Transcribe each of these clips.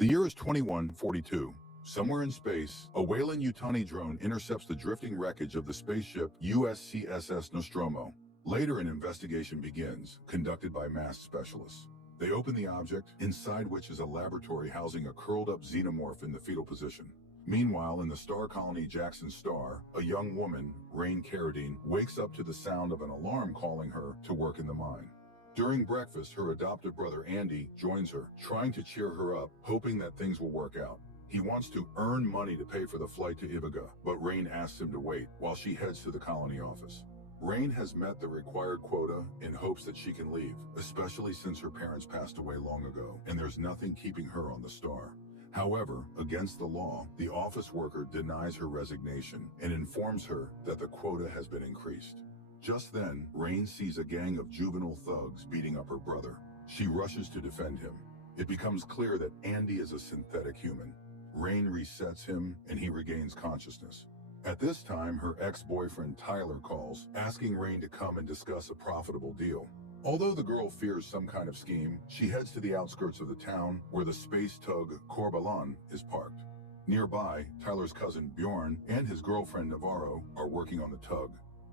The year is 2142. Somewhere in space, a Weyland-Yutani drone intercepts the drifting wreckage of the spaceship USCSS Nostromo. Later, an investigation begins, conducted by masked specialists. They open the object, inside which is a laboratory housing a curled-up xenomorph in the fetal position. Meanwhile, in the star colony Jackson Star, a young woman, Rain Carradine, wakes up to the sound of an alarm calling her to work in the mine. During breakfast, her adoptive brother Andy joins her, trying to cheer her up, hoping that things will work out. He wants to earn money to pay for the flight to Ivica, but Rain asks him to wait while she heads to the colony office. Rain has met the required quota in hopes that she can leave, especially since her parents passed away long ago, and there's nothing keeping her on the star. However, against the law, the office worker denies her resignation and informs her that the quota has been increased. Just then, Rain sees a gang of juvenile thugs beating up her brother. She rushes to defend him. It becomes clear that Andy is a synthetic human. Rain resets him and he regains consciousness. At this time, her ex-boyfriend Tyler calls, asking Rain to come and discuss a profitable deal. Although the girl fears some kind of scheme, she heads to the outskirts of the town where the space tug Corbalon is parked. Nearby, Tyler's cousin Bjorn and his girlfriend Navarro are working on the tug.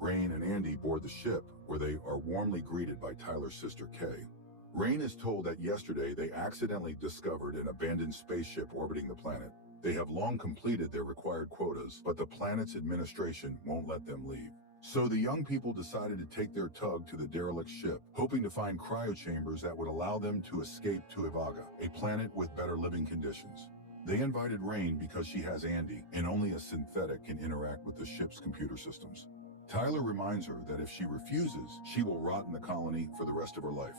Rain and Andy board the ship, where they are warmly greeted by Tyler's sister Kay. Rain is told that yesterday they accidentally discovered an abandoned spaceship orbiting the planet. They have long completed their required quotas, but the planet's administration won't let them leave. So the young people decided to take their tug to the derelict ship, hoping to find cryochambers that would allow them to escape to Ivica, a planet with better living conditions. They invited Rain because she has Andy, and only a synthetic can interact with the ship's computer systems. Tyler reminds her that if she refuses, she will rot in the colony for the rest of her life.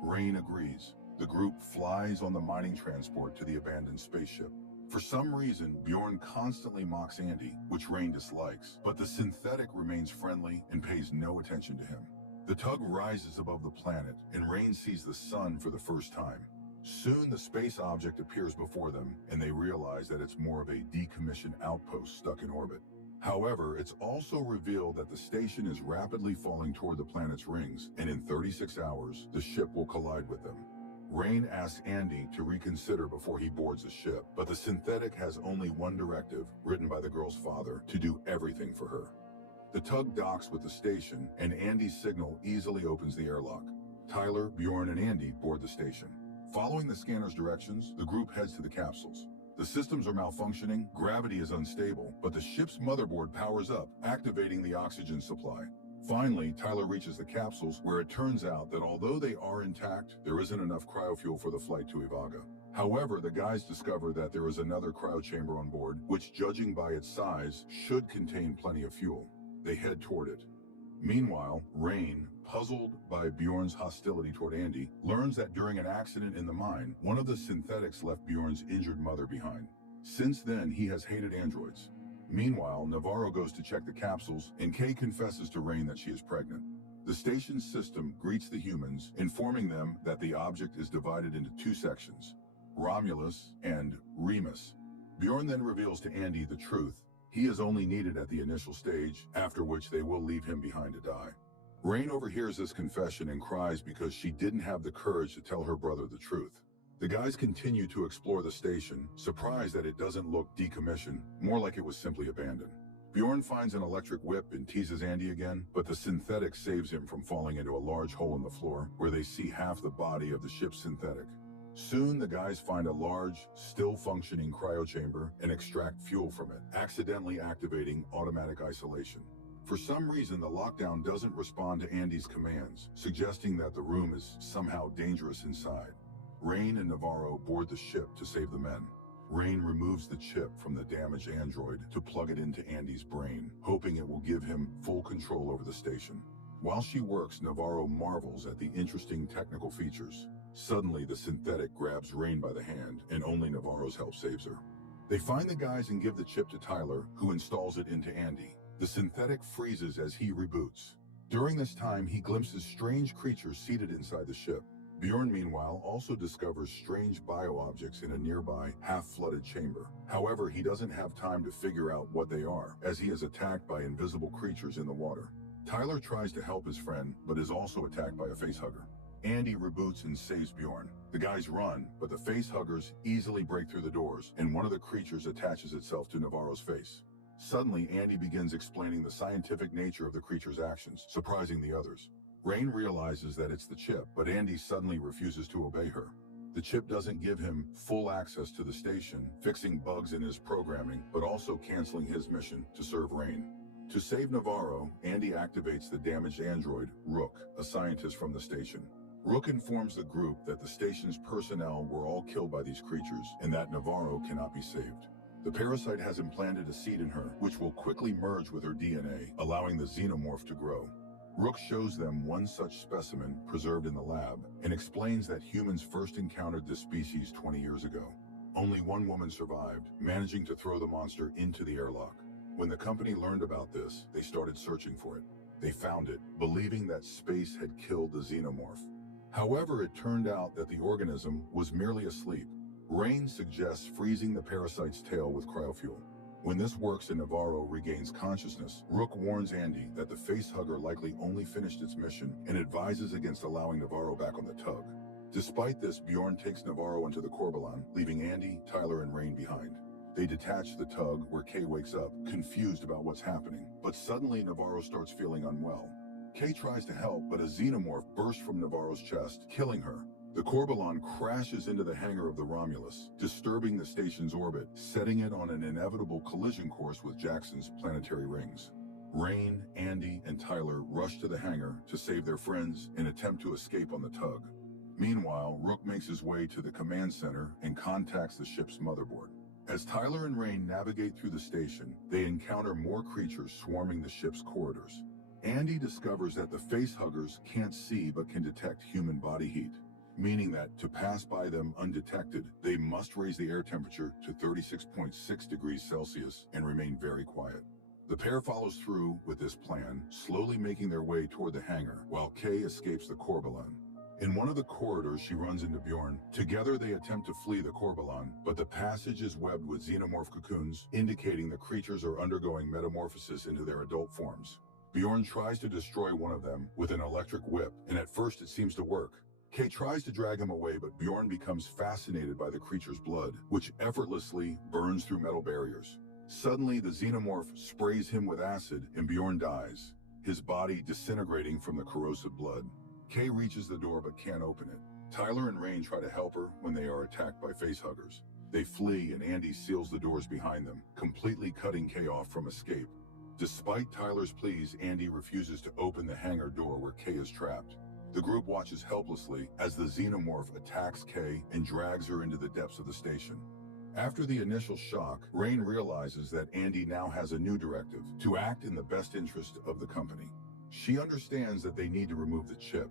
Rain agrees. The group flies on the mining transport to the abandoned spaceship. For some reason, Bjorn constantly mocks Andy, which Rain dislikes, but the synthetic remains friendly and pays no attention to him. The tug rises above the planet, and Rain sees the sun for the first time. Soon, the space object appears before them, and they realize that it's more of a decommissioned outpost stuck in orbit. However, it's also revealed that the station is rapidly falling toward the planet's rings, and in 36 hours, the ship will collide with them. Rain asks Andy to reconsider before he boards the ship, but the synthetic has only one directive, written by the girl's father, to do everything for her. The tug docks with the station, and Andy's signal easily opens the airlock. Tyler, Bjorn, and Andy board the station. Following the scanner's directions, the group heads to the capsules. The systems are malfunctioning, gravity is unstable, but the ship's motherboard powers up, activating the oxygen supply. Finally, Tyler reaches the capsules, where it turns out that although they are intact, there isn't enough cryofuel for the flight to Ivica. However, the guys discover that there is another cryochamber on board, which, judging by its size, should contain plenty of fuel. They head toward it. Meanwhile, Rain, puzzled by Bjorn's hostility toward Andy, learns that during an accident in the mine, one of the synthetics left Bjorn's injured mother behind. Since then, he has hated androids. Meanwhile, Navarro goes to check the capsules, and Kay confesses to Rain that she is pregnant. The station's system greets the humans, informing them that the object is divided into two sections, Romulus and Remus. Bjorn then reveals to Andy the truth. He is only needed at the initial stage, after which they will leave him behind to die. Rain overhears this confession and cries because she didn't have the courage to tell her brother the truth. The guys continue to explore the station, surprised that it doesn't look decommissioned, more like it was simply abandoned. Bjorn finds an electric whip and teases Andy again, but the synthetic saves him from falling into a large hole in the floor, where they see half the body of the ship's synthetic. Soon, the guys find a large, still-functioning cryochamber and extract fuel from it, accidentally activating automatic isolation. For some reason, the lockdown doesn't respond to Andy's commands, suggesting that the room is somehow dangerous inside. Rain and Navarro board the ship to save the men. Rain removes the chip from the damaged android to plug it into Andy's brain, hoping it will give him full control over the station. While she works, Navarro marvels at the interesting technical features. Suddenly, the synthetic grabs Rain by the hand, and only Navarro's help saves her. They find the guys and give the chip to Tyler, who installs it into Andy. The synthetic freezes as he reboots. During this time, he glimpses strange creatures seated inside the ship. Bjorn, meanwhile, also discovers strange bio-objects in a nearby, half-flooded chamber. However, he doesn't have time to figure out what they are, as he is attacked by invisible creatures in the water. Tyler tries to help his friend, but is also attacked by a facehugger. Andy reboots and saves Bjorn. The guys run, but the facehuggers easily break through the doors, and one of the creatures attaches itself to Navarro's face. Suddenly, Andy begins explaining the scientific nature of the creature's actions, surprising the others. Rain realizes that it's the chip, but Andy suddenly refuses to obey her. The chip doesn't give him full access to the station, fixing bugs in his programming, but also canceling his mission to serve Rain. To save Navarro, Andy activates the damaged android, Rook, a scientist from the station. Rook informs the group that the station's personnel were all killed by these creatures and that Navarro cannot be saved. The parasite has implanted a seed in her, which will quickly merge with her DNA, allowing the xenomorph to grow. Rook shows them one such specimen preserved in the lab and explains that humans first encountered this species 20 years ago. Only one woman survived, managing to throw the monster into the airlock. When the company learned about this, they started searching for it. They found it, believing that space had killed the xenomorph. However, it turned out that the organism was merely asleep. Rain suggests freezing the parasite's tail with cryofuel. When this works and Navarro regains consciousness, Rook warns Andy that the facehugger likely only finished its mission and advises against allowing Navarro back on the tug. Despite this, Bjorn takes Navarro into the Corbalon, leaving Andy, Tyler, and Rain behind. They detach the tug, where Kay wakes up, confused about what's happening, but suddenly Navarro starts feeling unwell. Kay tries to help, but a xenomorph bursts from Navarro's chest, killing her. The Corbalon crashes into the hangar of the Romulus, disturbing the station's orbit, setting it on an inevitable collision course with Jackson's planetary rings. Rain, Andy, and Tyler rush to the hangar to save their friends and attempt to escape on the tug. Meanwhile, Rook makes his way to the command center and contacts the ship's motherboard. As Tyler and Rain navigate through the station, they encounter more creatures swarming the ship's corridors. Andy discovers that the facehuggers can't see but can detect human body heat, meaning that to pass by them undetected, they must raise the air temperature to 36.6 degrees Celsius and remain very quiet. The pair follows through with this plan, slowly making their way toward the hangar, while Kay escapes the Corbalon. In one of the corridors, she runs into Bjorn. Together, they attempt to flee the Corbalon, but the passage is webbed with xenomorph cocoons, indicating the creatures are undergoing metamorphosis into their adult forms. Bjorn tries to destroy one of them with an electric whip, and at first it seems to work. Kay tries to drag him away, but Bjorn becomes fascinated by the creature's blood, which effortlessly burns through metal barriers. Suddenly, the xenomorph sprays him with acid, and Bjorn dies, his body disintegrating from the corrosive blood. Kay reaches the door but can't open it. Tyler and Rain try to help her when they are attacked by facehuggers. They flee, and Andy seals the doors behind them, completely cutting Kay off from escape. Despite Tyler's pleas, Andy refuses to open the hangar door where Kay is trapped. The group watches helplessly as the xenomorph attacks Kay and drags her into the depths of the station. After the initial shock, Rain realizes that Andy now has a new directive: to act in the best interest of the company. She understands that they need to remove the chip.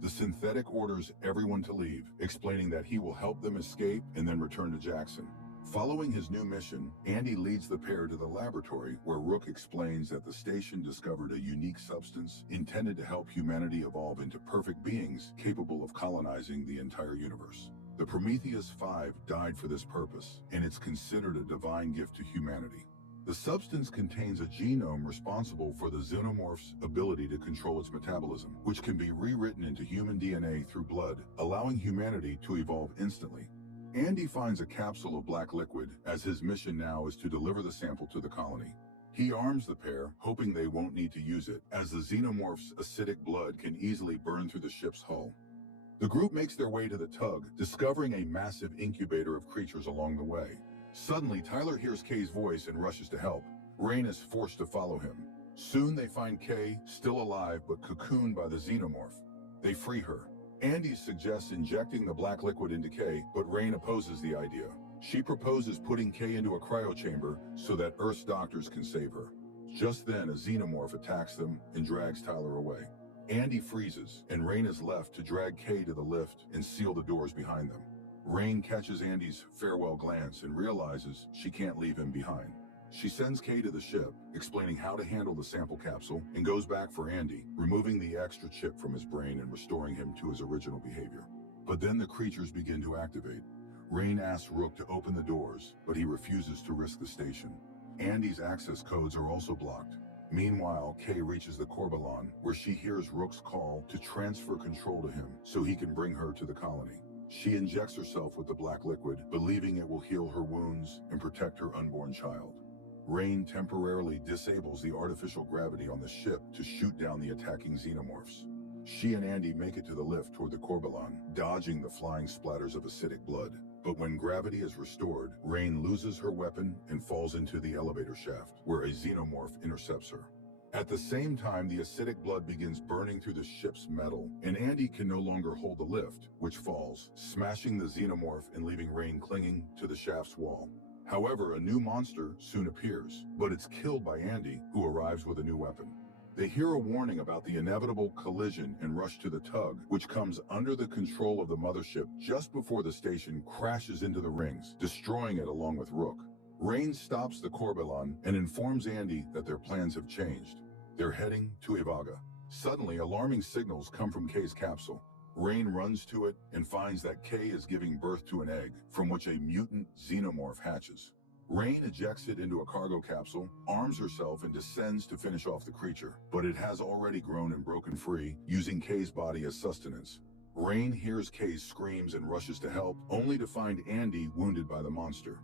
The synthetic orders everyone to leave, explaining that he will help them escape and then return to Jackson. Following his new mission, Andy leads the pair to the laboratory, where Rook explains that the station discovered a unique substance intended to help humanity evolve into perfect beings capable of colonizing the entire universe. The Prometheus 5 died for this purpose, and it's considered a divine gift to humanity. The substance contains a genome responsible for the xenomorph's ability to control its metabolism, which can be rewritten into human DNA through blood, allowing humanity to evolve instantly. Andy finds a capsule of black liquid, as his mission now is to deliver the sample to the colony. He arms the pair, hoping they won't need to use it, as the xenomorph's acidic blood can easily burn through the ship's hull. The group makes their way to the tug, discovering a massive incubator of creatures along the way. Suddenly, Tyler hears Kay's voice and rushes to help. Rain is forced to follow him. Soon they find Kay, still alive but cocooned by the xenomorph. They free her. Andy suggests injecting the black liquid into Kay, but Rain opposes the idea. She proposes putting Kay into a cryochamber so that Earth's doctors can save her. Just then, a xenomorph attacks them and drags Tyler away. Andy freezes, and Rain is left to drag Kay to the lift and seal the doors behind them. Rain catches Andy's farewell glance and realizes she can't leave him behind. She sends Kay to the ship, explaining how to handle the sample capsule, and goes back for Andy, removing the extra chip from his brain and restoring him to his original behavior. But then the creatures begin to activate. Rain asks Rook to open the doors, but he refuses to risk the station. Andy's access codes are also blocked. Meanwhile, Kay reaches the Corbalon, where she hears Rook's call to transfer control to him so he can bring her to the colony. She injects herself with the black liquid, believing it will heal her wounds and protect her unborn child. Rain temporarily disables the artificial gravity on the ship to shoot down the attacking xenomorphs. She and Andy make it to the lift toward the Corbalon, dodging the flying splatters of acidic blood. But when gravity is restored, Rain loses her weapon and falls into the elevator shaft, where a xenomorph intercepts her. At the same time, the acidic blood begins burning through the ship's metal, and Andy can no longer hold the lift, which falls, smashing the xenomorph and leaving Rain clinging to the shaft's wall. However, a new monster soon appears, but it's killed by Andy, who arrives with a new weapon. They hear a warning about the inevitable collision and rush to the tug, which comes under the control of the mothership just before the station crashes into the rings, destroying it along with Rook. Rain stops the Corbalon and informs Andy that their plans have changed. They're heading to Ivaga. Suddenly, alarming signals come from Kay's capsule. Rain runs to it and finds that Kay is giving birth to an egg, from which a mutant xenomorph hatches. Rain ejects it into a cargo capsule, arms herself, and descends to finish off the creature, but it has already grown and broken free, using Kay's body as sustenance. Rain hears Kay's screams and rushes to help, only to find Andy wounded by the monster.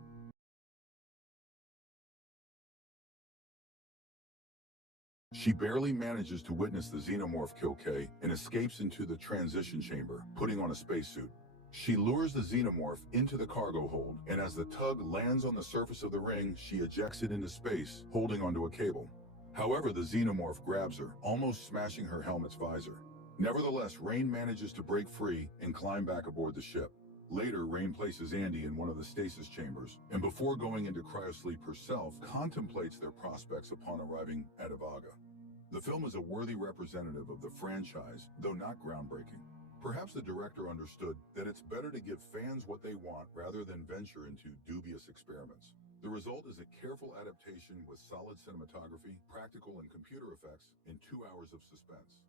She barely manages to witness the xenomorph kill Kay and escapes into the transition chamber, putting on a spacesuit. She lures the xenomorph into the cargo hold, and as the tug lands on the surface of the ring, she ejects it into space, holding onto a cable. However, the xenomorph grabs her, almost smashing her helmet's visor. Nevertheless, Rain manages to break free and climb back aboard the ship. Later, Rain places Andy in one of the stasis chambers, and before going into cryosleep herself, contemplates their prospects upon arriving at Ivaga. The film is a worthy representative of the franchise, though not groundbreaking. Perhaps the director understood that it's better to give fans what they want rather than venture into dubious experiments. The result is a careful adaptation with solid cinematography, practical and computer effects, and 2 hours of suspense.